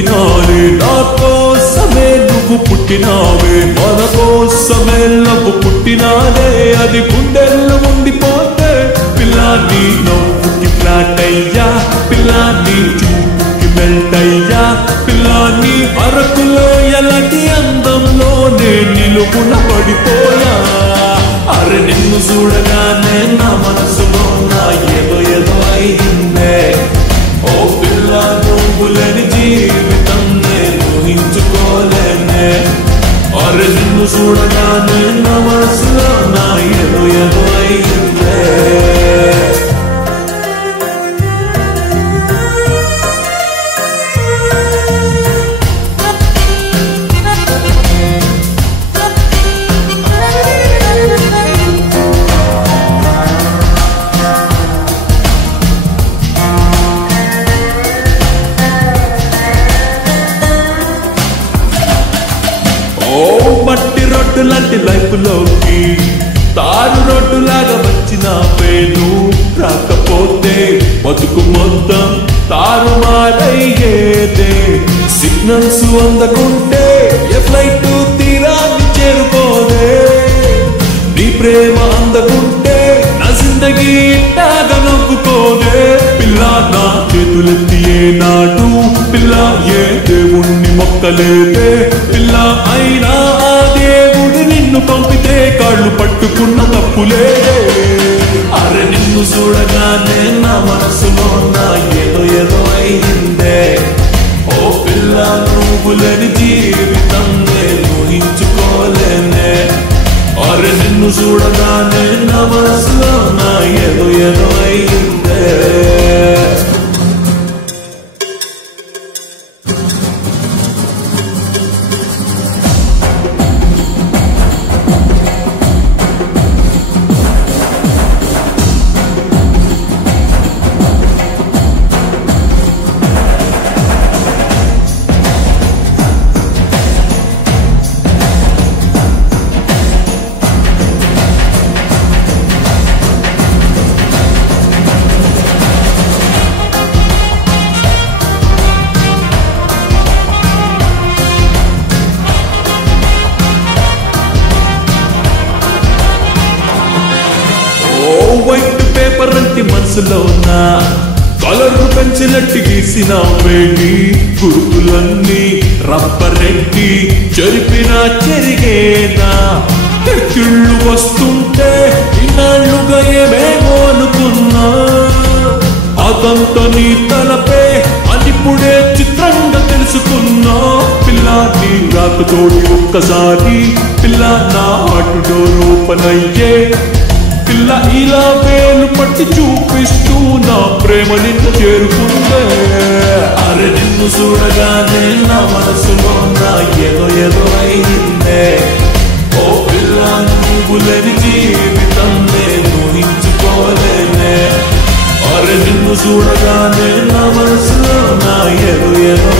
తినాలి నా కోసమే నువ్వు పుట్టినావే మన కోసమే నవ్వు పుట్టినాదే అది గుండెల్లో ఉండిపోతే పిల్లాన్ని నవ్వుకి ఫ్లాట్ అయ్యా పిల్లాన్ని చూపుకి మెల్ట్ అయ్యా పిల్లాన్ని అరకులో ఎలాంటి అందంలోనే నిలుపున పడిపోయా అరే నిన్ను చూడగానే నా మనసులో నా ఏదో ఏదో అయిందే ఓ పిల్ల నువ్వులేని జీవితం నేను ఊహించుకోలేనే అరే నిన్ను చూడగానే నా మనసులో నా ఏదో ఏదో అయిందే మట్టి రోడ్డు లాంటి లైఫ్ లోకి తారు రోడ్డు లాగా వచ్చిన పేను రాకపోతే బతుకు మొత్తం తారుమారయ్యేదే సిగ్నల్స్ అందకుంటే ఏ ఫ్లైట్ తీరాన్ని చేరుకోదే నీ ప్రేమ అందకుంటే నా జిందగీ ఇట్టాగా నవ్వుకోదే పిల్ల నా చేతులెత్తి ఏనాడు పిల్ల ఏ దేవుణ్ణి మొక్కలేదే పిల్ల అయినా ఆ దేవుడు నిన్ను పంపితే కాళ్ళు పట్టుకున్న తప్పులేదే అరే నిన్ను చూడగానే నా మనసులో నా ఏదో ఏదో అయిందే ఓ పిల్ల నువ్వులేని జీవితం నేను ఊహించుకోలేనే అరే నిన్ను చూడగానే నా మనసులో నా ఏదో ఏదో అయిందే వైట్ పేపర్ అంటే మనసులోనా కలర్ పెంచినట్టు గీసిన వేడి గురుకులన్నీ రబ్బరెట్టి చెరిపిన చెరిగేనా తెచ్చుళ్ళు వస్తుంటే ఇన్నాళ్ళుగా ఏమేమో అనుకున్నా అదంతా నీ తలపే అనిప్పుడే చిత్రంగా తెలుసుకున్నా పిల్ల నీ రాకతోడి ఒక్కసారి పిల్ల నా హార్ట్ డోర్ ఓపెన్ అయ్యే పిల్ల ఇలా వేలు పట్టి చూపిస్తూ నా ప్రేమ నిన్ను చేరుకుందే అరే నిన్ను చూడగానే నా మనసులో నా ఏదో ఏదో అయిందే ఓ పిల్ల నువ్వులేని జీవితం నేను ఊహించుకోలేనే అరే నిన్ను చూడగానే నా మనసులో నా ఏదో ఏదో